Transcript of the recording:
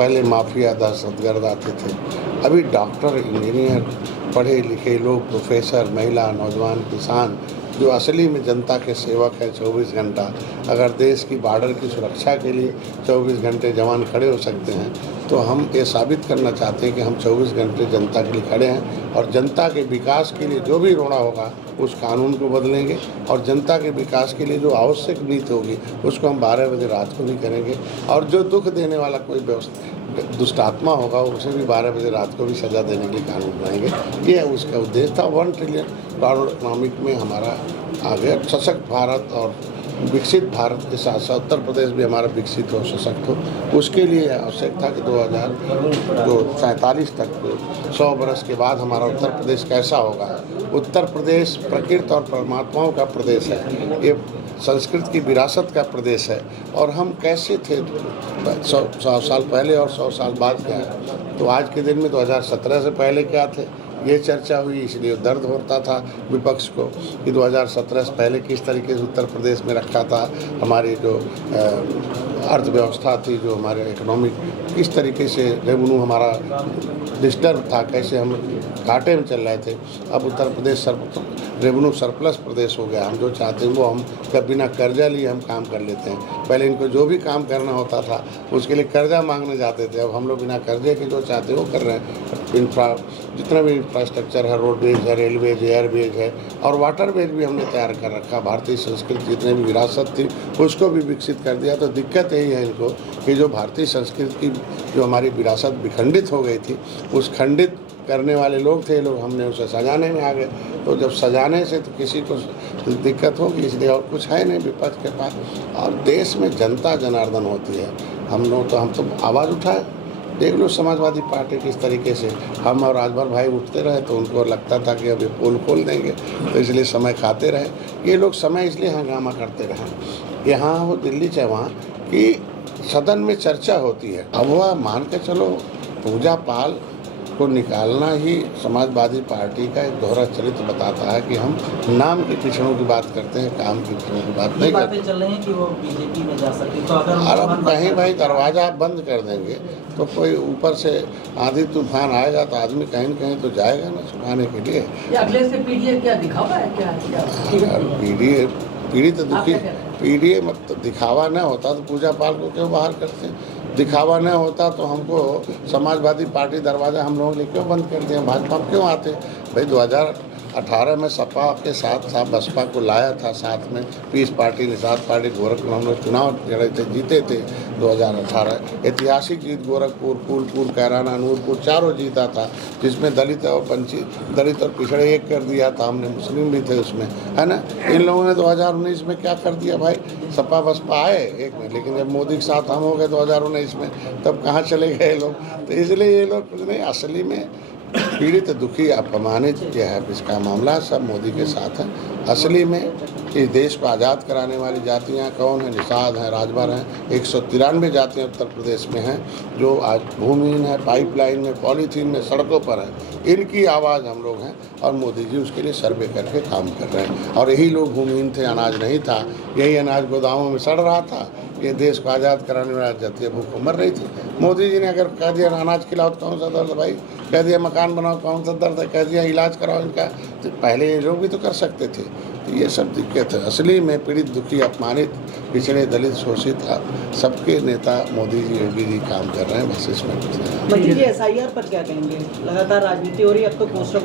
पहले माफिया दहशतगर्द आते थे, अभी डॉक्टर, इंजीनियर, पढ़े लिखे लोग, प्रोफेसर, महिला, नौजवान, किसान जो असली में जनता के सेवक हैं 24 घंटा। अगर देश की बॉर्डर की सुरक्षा के लिए 24 घंटे जवान खड़े हो सकते हैं, तो हम ये साबित करना चाहते हैं कि हम 24 घंटे जनता के लिए खड़े हैं और जनता के विकास के लिए जो भी रोड़ा होगा उस कानून को बदलेंगे और जनता के विकास के लिए जो आवश्यक नीति होगी उसको हम 12 बजे रात को भी करेंगे और जो दुख देने वाला कोई दुष्ट आत्मा होगा उसे भी 12 बजे रात को भी सज़ा देने के लिए कानून बनाएंगे। ये है उसका उद्देश्य था। 1 ट्रिलियन डॉलर इकोनॉमिक में हमारा आगे सशक्त भारत और विकसित भारत के साथ साथ उत्तर प्रदेश भी हमारा विकसित हो, सशक्त हो, उसके लिए आवश्यक था कि 2047 तक 100 बरस के बाद हमारा उत्तर प्रदेश कैसा होगा। उत्तर प्रदेश प्रकृति और परमात्माओं का प्रदेश है, ये संस्कृत की विरासत का प्रदेश है और हम कैसे थे 100 साल पहले और 100 साल बाद क्या है। तो आज के दिन में 2017 से पहले क्या थे ये चर्चा हुई, इसलिए दर्द होता था विपक्ष को कि 2017 से पहले किस तरीके से उत्तर प्रदेश में रखा था, हमारी जो अर्थव्यवस्था थी, जो हमारे इकोनॉमिक किस तरीके से रेवेन्यू हमारा डिस्टर्ब था, कैसे हम घाटे में चल रहे थे। अब उत्तर प्रदेश रेवेन्यू सरप्लस प्रदेश हो गया। हम जो चाहते हैं वो हम बिना कर्जा लिए हम काम कर लेते हैं। पहले इनको जो भी काम करना होता था उसके लिए कर्जा मांगने जाते थे, अब हम लोग बिना कर्जे के जो चाहते हैं वो कर रहे हैं। जितना भी इंफ्रास्ट्रक्चर है, रोडवेज है, रेलवेज, एयरवेज है और वाटरवेज भी हमने तैयार कर रखा। भारतीय संस्कृति जितने भी विरासत थी उसको भी विकसित कर दिया। तो दिक्कत यही है इनको कि जो भारतीय संस्कृति की जो हमारी विरासत विखंडित हो गई थी, उस खंडित करने वाले लोग थे लोग, हमने उसे सजाने में आ गए। तो जब सजाने से तो किसी को दिक्कत होगी, इसलिए और कुछ है नहीं विपक्ष के पास। और देश में जनता जनार्दन होती है, हम तो आवाज़ उठाए। देख लो समाजवादी पार्टी किस तरीके से हम और राजभर भाई उठते रहे तो उनको लगता था कि अब ये पोल खोल देंगे, तो इसलिए समय खाते रहे। ये लोग समय इसलिए हंगामा करते रहे। यहाँ हो दिल्ली चाहे वहाँ कि सदन में चर्चा होती है। अब वह मान के चलो पूजा पाल को निकालना ही समाजवादी पार्टी का एक दोहरा चरित्र बताता है कि हम नाम के पिछड़ों की बात करते हैं, काम के पिछड़ों की बात नहीं करते। चल रही हैं कि वो बीजेपी में जा सकते, तो अगर अब कहीं भाई दरवाज़ा बंद कर देंगे तो कोई ऊपर से आंधी तूफान आएगा तो आदमी कहीं न कहीं तो जाएगा ना छुपाने के लिए। अगले से पीडीए क्या दिखावा है क्या? पीढ़ी तो दुखी, पीढ़ी मतलब दिखावा न होता तो पूजा पाल को क्यों बाहर करते हैं? दिखावा न होता तो हमको समाजवादी पार्टी दरवाज़ा हम लोगों ने क्यों बंद कर दिया? भाजपा क्यों आते भाई? 2018 में सपा के साथ बसपा को लाया था साथ में, peace party, Nishad party, Gorakhpur हम लोग चुनाव लड़े थे, जीते थे 2018। ऐतिहासिक जीत गोरखपुर, फूलपुर, कैराना, नूरपुर चारों जीता था, जिसमें दलित और पिछड़े एक कर दिया था हमने, मुस्लिम भी थे उसमें, है ना। इन लोगों ने 2019 में क्या कर दिया भाई? सपा बसपा आए एक में, लेकिन जब मोदी के साथ हम हो गए 2019 में, तब कहाँ चले गए लोग? तो इसलिए ये लोग कुछ नहीं, असली में पीड़ित, दुखी, अपमानित क्या है इसका मामला सब मोदी के साथ है। असली में इस देश को आज़ाद कराने वाली जातियाँ कौन है? निषाद हैं, राजभर हैं, 193 जातियाँ उत्तर प्रदेश में हैं जो आज भूमिहीन है, पाइपलाइन में, पॉलीथीन में, सड़कों पर हैं। इनकी आवाज़ हम लोग हैं और मोदी जी उसके लिए सर्वे करके काम कर रहे हैं। और यही लोग भूमिहीन थे, अनाज नहीं था, यही अनाज गोदामों में सड़ रहा था, ये देश को आज़ाद कराने वाली जातियाँ भूख मर रही थी। मोदी जी ने अगर कह दिया अनाज खिलाओ तो कौन सा दर्द है भाई? कह दिया मकान बनाओ कौन सा दर्द है? कह दिया इलाज कराओ इनका, तो पहले ये लोग भी तो कर सकते थे। तो ये सब दिक्कत है। असली में पीड़ित, दुखी, अपमानित, पिछड़े, दलित, शोषित सबके नेता मोदी जी, योगी जी काम कर रहे हैं। बस इसमें कुछ नहीं। SIR पर क्या कहेंगे? लगातार राजनीति हो रही है, अब तो पोस्टर